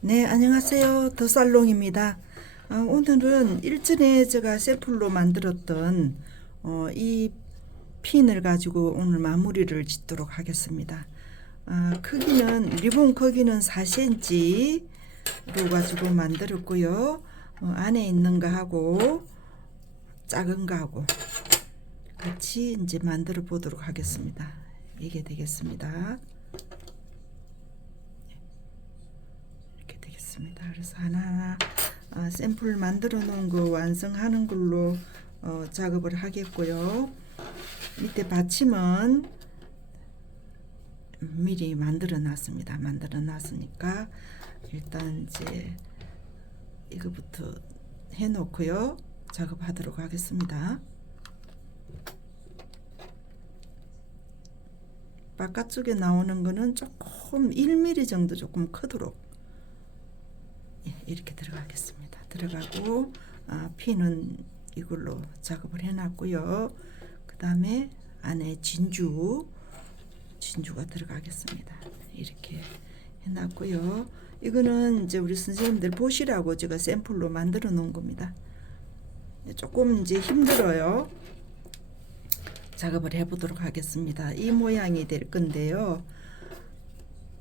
네, 안녕하세요. 더살롱입니다. 오늘은 일전에 제가 샘플로 만들었던 이 핀을 가지고 오늘 마무리를 짓도록 하겠습니다. 크기는 리본 크기는 4cm로 가지고 만들었고요. 안에 있는 거하고 작은 거하고 같이 이제 만들어 보도록 하겠습니다. 이게 되겠습니다. 그래서 하나하나 샘플 만들어 놓은 거 완성하는 걸로 작업을 하겠고요. 밑에 받침은 미리 만들어 놨습니다. 만들어 놨으니까 일단 이제 이거부터 해 놓고요. 작업하도록 하겠습니다. 바깥쪽에 나오는 거는 조금 1mm 정도 조금 크도록 이렇게 들어가겠습니다. 들어가고 핀은 이걸로 작업을 해놨고요. 그 다음에 안에 진주가 들어가겠습니다. 이렇게 해놨고요. 이거는 이제 우리 선생님들 보시라고 제가 샘플로 만들어 놓은 겁니다. 조금 이제 힘들어요. 작업을 해보도록 하겠습니다. 이 모양이 될 건데요.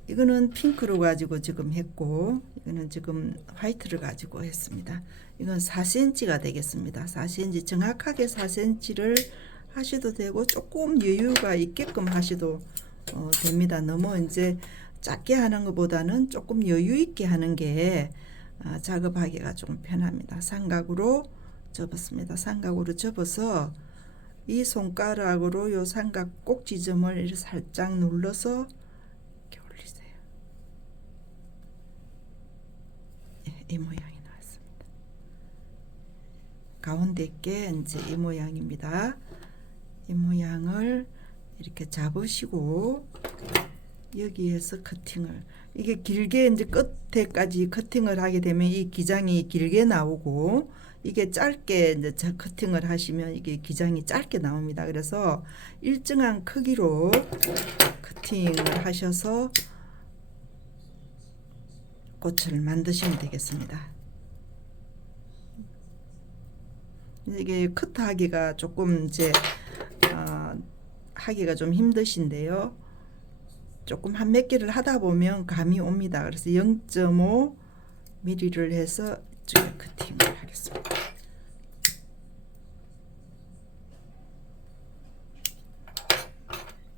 이거는 핑크로 가지고 지금 했고, 이거는 지금 화이트를 가지고 했습니다. 이건 4cm가 되겠습니다. 4cm, 정확하게 4cm를 하셔도 되고 조금 여유가 있게끔 하셔도 됩니다. 너무 이제 작게 하는 것보다는 조금 여유 있게 하는 게 작업하기가 좀 편합니다. 삼각으로 접었습니다. 삼각으로 접어서 이 손가락으로 요 삼각 꼭 지점을 이렇게 살짝 눌러서 이렇게 올리세요. 이 모양이 나왔습니다. 가운데 게 이제 이 모양입니다. 이 모양을 이렇게 잡으시고 여기에서 커팅을, 이게 길게 이제 끝에까지 커팅을 하게 되면 이 기장이 길게 나오고, 이게 짧게 이제 커팅을 하시면 이게 기장이 짧게 나옵니다. 그래서 일정한 크기로 커팅을 하셔서 꽃을 만드시면 되겠습니다. 이게 커트하기가 조금 이제 하기가 좀 힘드신데요. 조금 한 몇 개를 하다 보면 감이 옵니다. 그래서 0.5mm를 해서 이쪽에 커팅을 하겠습니다.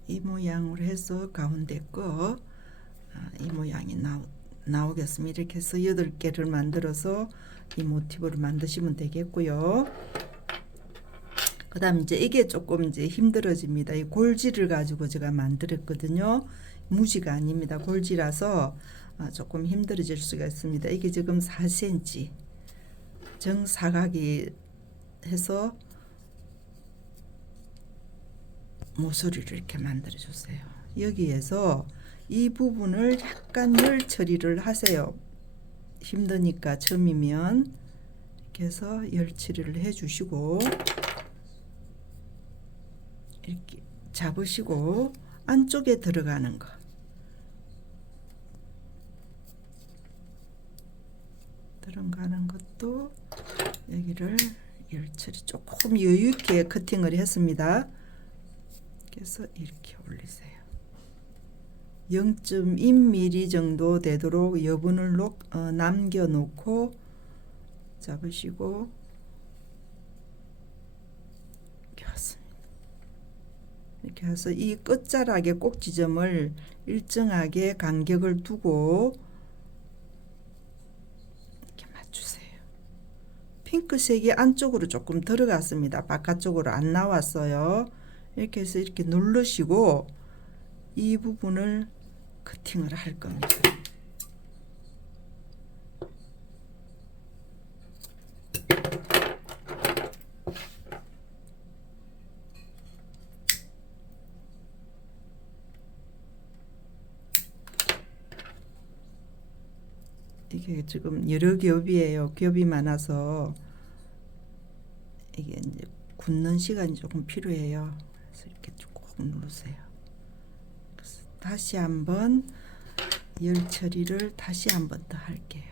이 모양으로 해서 가운데 거 이 모양이 나오겠습니다. 이렇게 해서 8개를 만들어서 이 모티브를 만드시면 되겠고요. 그 다음 이제 이게 조금 이제 힘들어집니다. 이 골지를 가지고 제가 만들었거든요. 무지가 아닙니다. 골지라서 조금 힘들어질 수가 있습니다. 이게 지금 4cm 정사각이 해서 모서리를 이렇게 만들어 주세요. 여기에서 이 부분을 약간 열 처리를 하세요. 힘드니까 처음이면 이렇게 해서 열 처리를 해 주시고 이렇게 잡으시고 안쪽에 들어가는 거 들어가는 것도 여기를 열 처리 조금 여유 있게 커팅을 했습니다. 그래서 이렇게 올리세요. 0.1mm 정도 되도록 여분을 남겨 놓고 잡으시고 이렇게 해서 이 끝자락의 꼭 지점을 일정하게 간격을 두고 이렇게 맞추세요. 핑크색이 안쪽으로 조금 들어갔습니다. 바깥쪽으로 안 나왔어요. 이렇게 해서 이렇게 누르시고 이 부분을 커팅을 할 겁니다. 이게 지금 여러 겹이에요. 겹이 많아서 이게 이제 굳는 시간이 조금 필요해요. 그래서 이렇게 쭉 누르세요. 다시 한번 열 처리를 다시 한 번 더 할게요.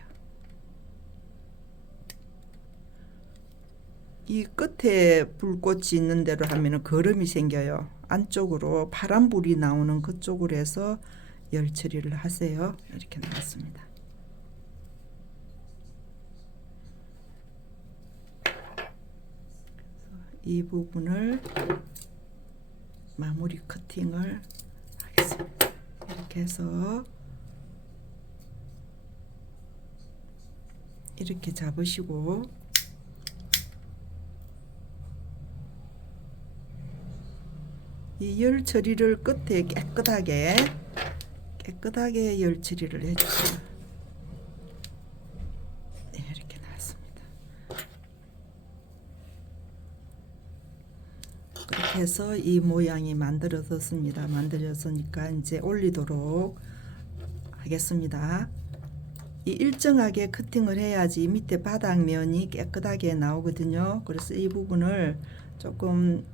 이 끝에 불꽃이 있는 대로 하면은 거름이 생겨요. 안쪽으로 파란 불이 나오는 그쪽으로 해서 열 처리를 하세요. 이렇게 나왔습니다. 이 부분을 마무리 커팅을 하겠습니다. 이렇게 해서 이렇게 잡으시고 이 열 처리를 끝에 깨끗하게 열 처리를 해주세요. 네, 이렇게 나왔습니다. 그렇게 해서 이 모양이 만들어졌습니다. 만들어졌으니까 이제 올리도록 하겠습니다. 이 일정하게 커팅을 해야지 밑에 바닥면이 깨끗하게 나오거든요. 그래서 이 부분을 조금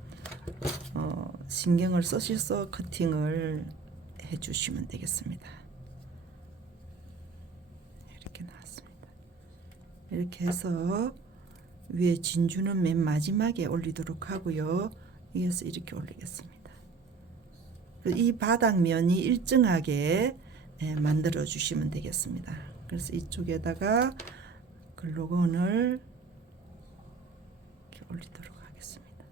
신경을 쓰셔서 커팅을 해주시면 되겠습니다. 이렇게 나왔습니다. 이렇게 해서 위에 진주는 맨 마지막에 올리도록 하고요. 위에서 이렇게 올리겠습니다. 이 바닥면이 일정하게 만들어 주시면 되겠습니다. 그래서 이쪽에다가 글루건을 이렇게 올리도록 하겠습니다.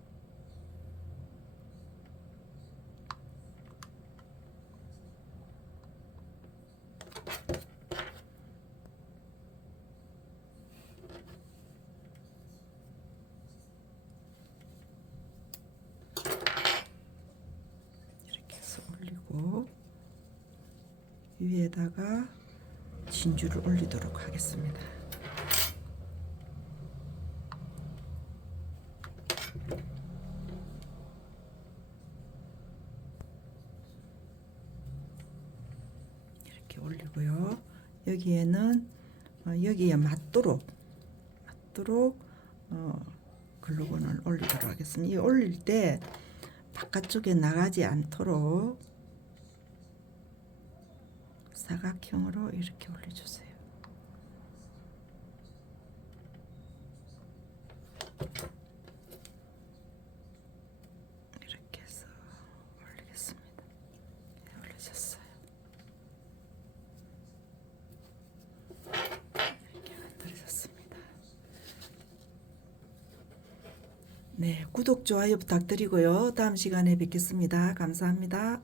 이렇게 해서 올리고 위에다가 진주를 올리도록 하겠습니다. 이렇게 올리고요. 여기에는 여기에 맞도록 글루건을 올리도록 하겠습니다. 이 올릴 때 바깥쪽에 나가지 않도록 사각형으로 이렇게 올려주세요. 이렇게 해서 올리겠습니다. 네, 올려졌어요. 이렇게 만들어졌습니다. 네, 구독, 좋아요 부탁드리고요. 다음 시간에 뵙겠습니다. 감사합니다.